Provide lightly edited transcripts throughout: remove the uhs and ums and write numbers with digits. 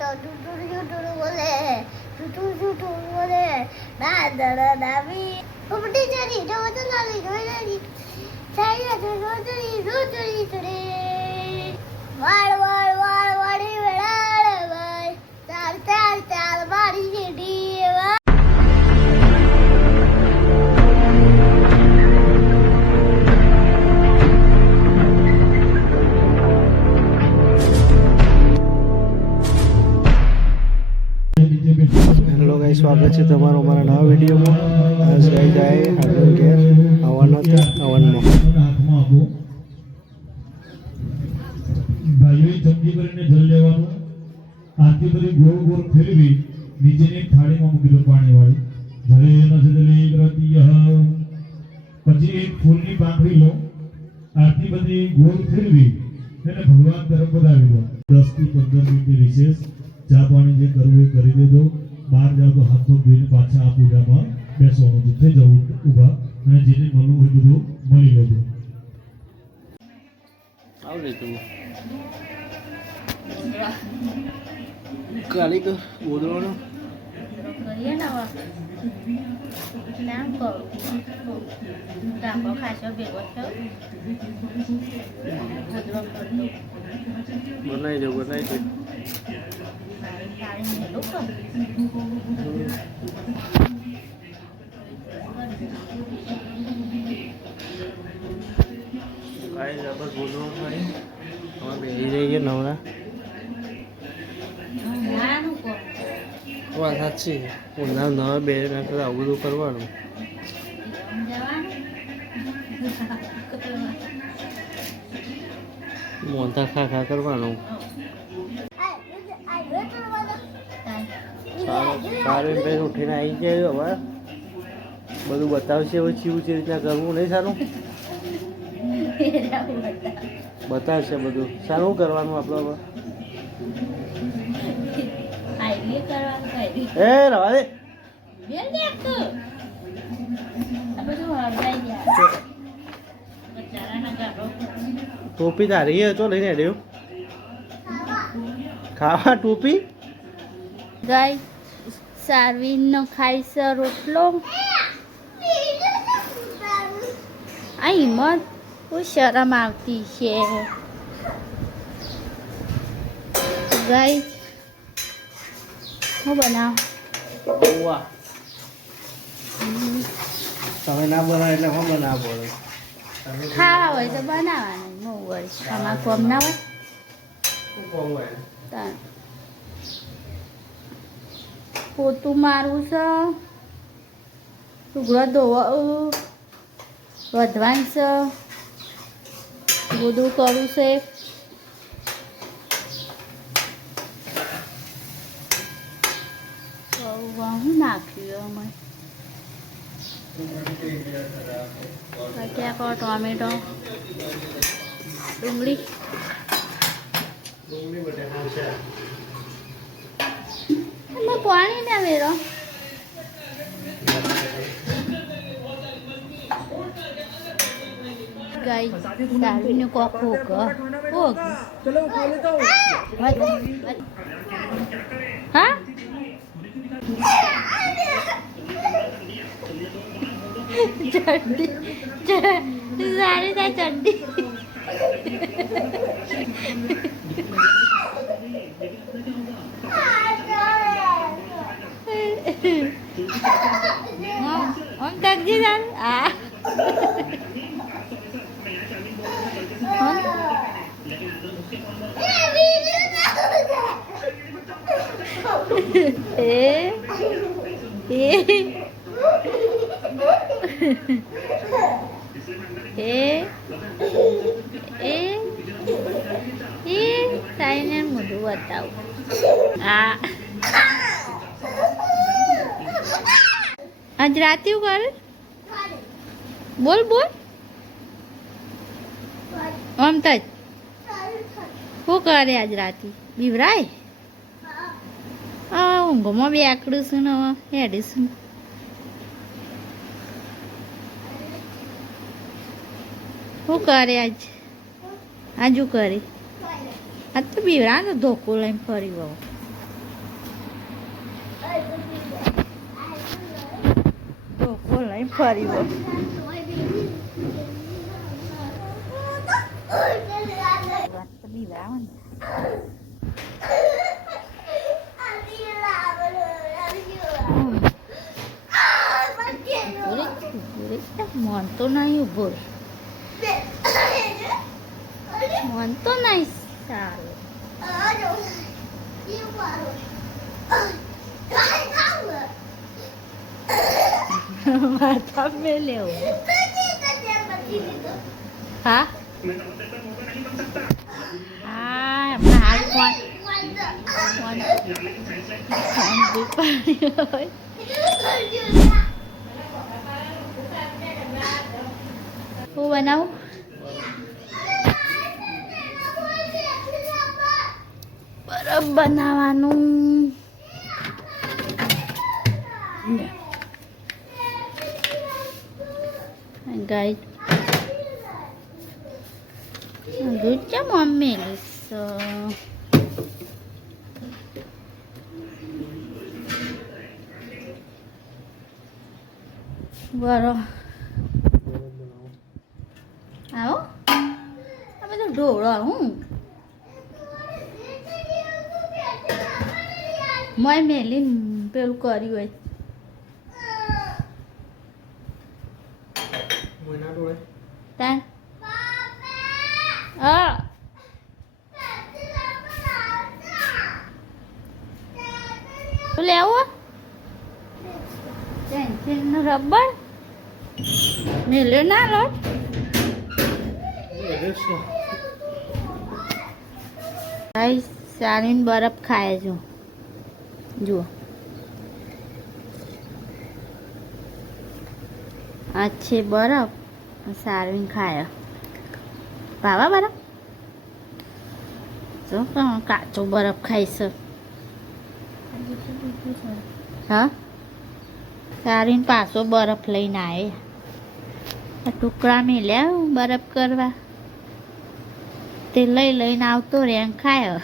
તો ટુટુર બોલે ટુટુર બોલે દાદા દાવી ઉપડી જરી જો તો નાલી જોઈ ચાલ્યા તો રોટરી તરે વાળ વાળી વેળાળ ભાઈ ચાલ મારી જેડી હેલો ગાઈસ, સ્વાગત છે તમારું અમારા નવા વિડીયોમાં. આજ ગાઈ જાય હાર્ડવેર ઘેર આવવાનો હતો. આવનમાં ભાઈઓએ ચમચી કરીને જલ લેવાનું, આરતી કરી ગોળ ગોળ ફેરવી નીચેની એક થાળીમાં મૂકી દો પાણી વાળી. જલે નજલે ગ્રતિય, પછી એક ફૂલની પાંખડી લો, આરતી બધી ગોળ ફેરવી એને ભગવાન તરફ વધાવી દો. 10 થી 15 મિનિટ રિસેસ. ચા પાણી જે કરવું એ કરી દેજો. બહાર જાવ તો હાથ પગ ધોઈને પાછા આ પૂજામાં બેસવાનું છે. થઈ જવું ઊભા અને જેને મળવું એ બધું મળી લેજો. આવડે તું કાલી તો બોલવાનો કરીએ ને નામ કહું ડાકો ખાસો ભેગો થયો બનાવી દો તાળી મેલું કર કાંઈ જબર બોલવાનું નહીં. અમે બેસી જઈએ નવરા. વાત સાચી, ઉના નવા બે નાખે આવું બધું કરવાનું. મોંધા ખા કરવાનું. સારું ભાઈ ઉઠીને આવી જાય. હવે બધું બતાવશે. હવે ચીવું ચી રીતના કરવું નહીં. સારું બતાવશે બધું. સારું કરવાનું આપણે. હવે એ રવા દે. ટોપી તારી ચો લઈને રહ્યો ખાવા. ટોપી ગાય સારવીનો ખાઈ છે રોટલો. આ હિંમત બહુ શરમ આવતી છે. ગાય હું બનાવ તમે ના બનાવો એટલે હું બનાવો પડે. ખાવા હોય તો બનાવવાનું. હું હોય આમાં કોમ ના હોય. પોતું મારું છે, સુગડો ધોવા વધવાનું છે, બધું કરું છે. હું નાખ્યું અમે બટાકો, ટોમેટો, ડુંગળી. પાણી ના વેરો ગાય સારવીને કોક ભોગ હા ચડ્ડી સારી થાય ચડ્ડી. ઓમ તકજી જાન આ એ તાઈને મોઢું બતાવું. આ આજ રાતે કરે બોલ આમ તજ શું કરે આજ રાતે બીવરાય. ઊંઘમાં બી આકડું છું ને હવે હેડીશું. શું કરે આજુ કરે? આ તો બીવરા ને ધોકો લઈને ફરી વાવ. ટોપો લઈ ફરી વળ. વાત તો બીવડાવો ને. મન તો નહીં ઉભો મન તો નહીં સારું. માથા મેં લેવો. હા હા હમણાં હાલ ફોન હું બનાવું બરફ બનાવવાનું. ગાઈસ દૂધ છે મમ્મી બરો આવો આ બધું ઢોળો હું મોય મેલીને પેલું કર્યું હોય તાન લેવું પેન્સિલનું રબર મેલ્યો ના લો. સારીને બરફ ખાય છો જુઓ. આ છે બરફ સારીને ખાય ભાવા બરફ જો કાચો બરફ ખાઈશ. હા સારીને પાછો બરફ લઈને આવે. ટુકડા મેલ્યા બરફ કરવા તે લઈને આવતો રે ખાય.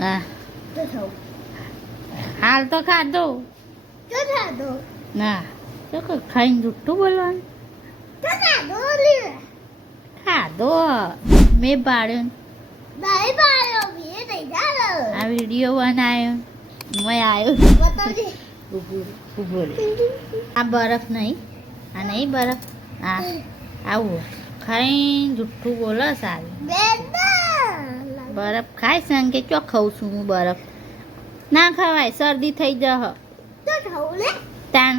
હા હાલ તો ખાધો ના તો ખાઈને જુઠ્ઠું બોલવાનું. ખાધો મેં પાડ્યો આ વિડીયો બનાવ્યો મેં આવ્યો. આ બરફ નહીં આ નહીં બરફ આ આવું ખાઈને જુઠ્ઠું બોલો સારું. બરફ ખાય સંગે ચો ખાઉં છું હું બરફ ના ખવાય શરદી થઈ જશે તાણ.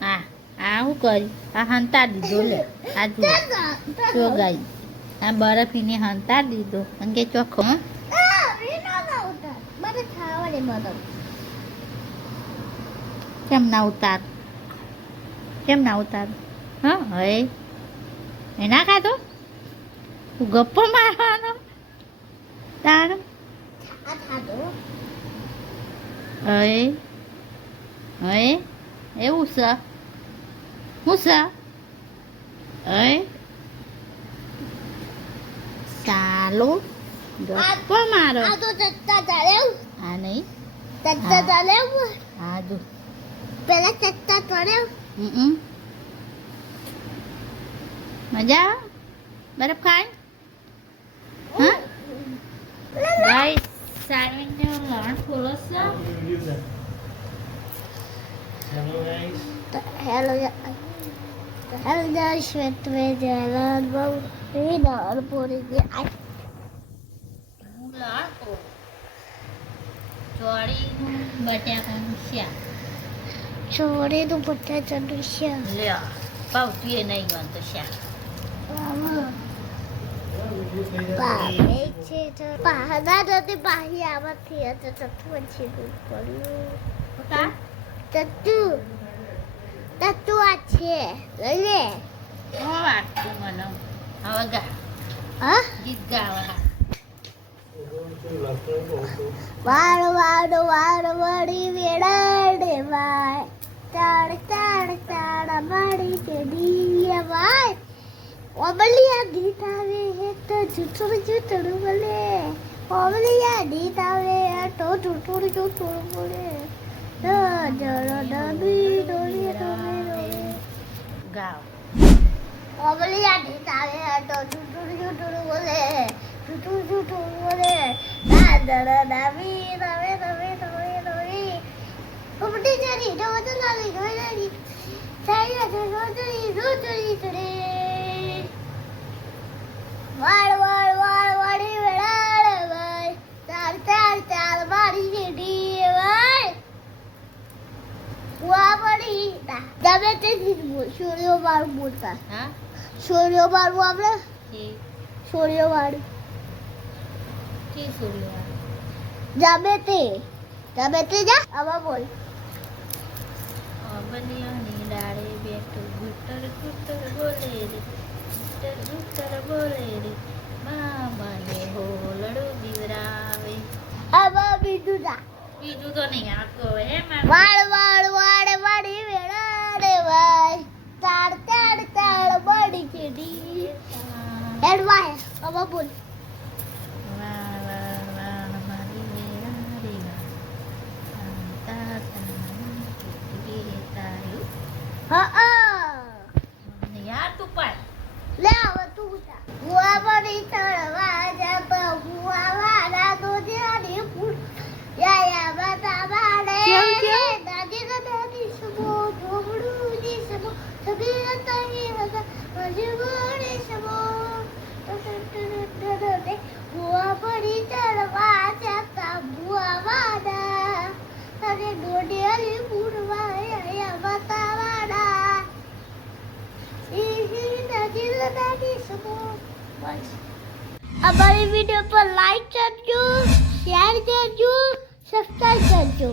હા આ હું કરી આ હંતા દીધો લે આ જો ગાઈ આ બરફ એને હંતા દીધો અંગે ચોખ્ખો. કેમ ના ઉતાર હા હવે એ ના ખાધો ગપ્પો મારવાનો તાણ. હવે એવું છે હું છે હવે ચાલો ગપ્પો મારો. આ નહીં હા જો પેલા ચટ્ટા તોડ્યો મજા બરફ ખાય. હા ગાઈસ સારવીને લણ ખોલો છે. હેલો શ્વેત વેજન બહુ વિનાર પૂરી ગયા. હું લણ ખોલો ચોળીનું બટાકાનું શાક છોડીનું બટાટાનું શાક લ્યો પાવતું એ નહીં બનતો શાક. પાવે છે તો પાહડા નથી પાહી આવતી હતી તો પછી દૂધ પડ્યું. તત્તુ આ છે લઈ લે. હું વાગતું મને હવે ગા હા ગીત ગાવા વાળ વાળ વાળ વળી વેળાડે વાય ચાડ ચાડ ચાડ મળી તે દિયા વાય ઓબલિયા ગીત આવે હે તો જૂઠું જૂઠું બોલે ઓબલિયા ગીત આવે હે તો જૂઠું જૂઠું બોલે ડબી ડોલી ડોલી ગાઓ ઓબલિયા ગીત આવે હે તો જૂઠું જૂઠું બોલે જૂઠું જૂઠું બોલે ડબી ડબે ડબે ડોલી ડોલી ઉપટી જરી તો વધુ લાલી ડોલી સાયા તો રોજરી રોજરી ચડે વાળ વાળ વાળ વાળી વેળાળ ભાઈ ચાર ચાર ચાર મારી જેડી ભાઈ હુઆ પડી તમે તે સૂર્યો બાર બોલતા હા સૂર્યો બાર આપણે કે સૂર્યો બાર કે સૂર્ય જામે તે જા આવા બોલ બનિયાની ડાળે બેઠું ગુટર ગુટર બોલે રે ગુટર ગુટર બોલે રે મામાને હોલડું બીવરાવે આવા બીજું જા બીજું તો નહીં આખો હે વાળ વાળ વાળ વાળી વેળાળ ભાઈ ચાર ચાર ચાર બડી જેડી હેડ વાય આવા બોલ વાળ વાળ વાળ મારી મેરા રે તા તારું હા યાર તું પાડ લે આવ તું જા હુઆ બડી ચડવા જા હુઆ વાળા તો જાની ફૂલ યા બતા બાડે દાદી દાદી સબો ઢોબડું જી સબો સબી તઈ હસા મજબૂરી સબો તો હુઆ બડી ચડવા જા હુઆ વાડા તારે ડોડેલી પૂરવા યા બતા બાડા અમારી વિડીયો પર લાઈક કરજો શેર કરજો સબસ્ક્રાઇબ કરજો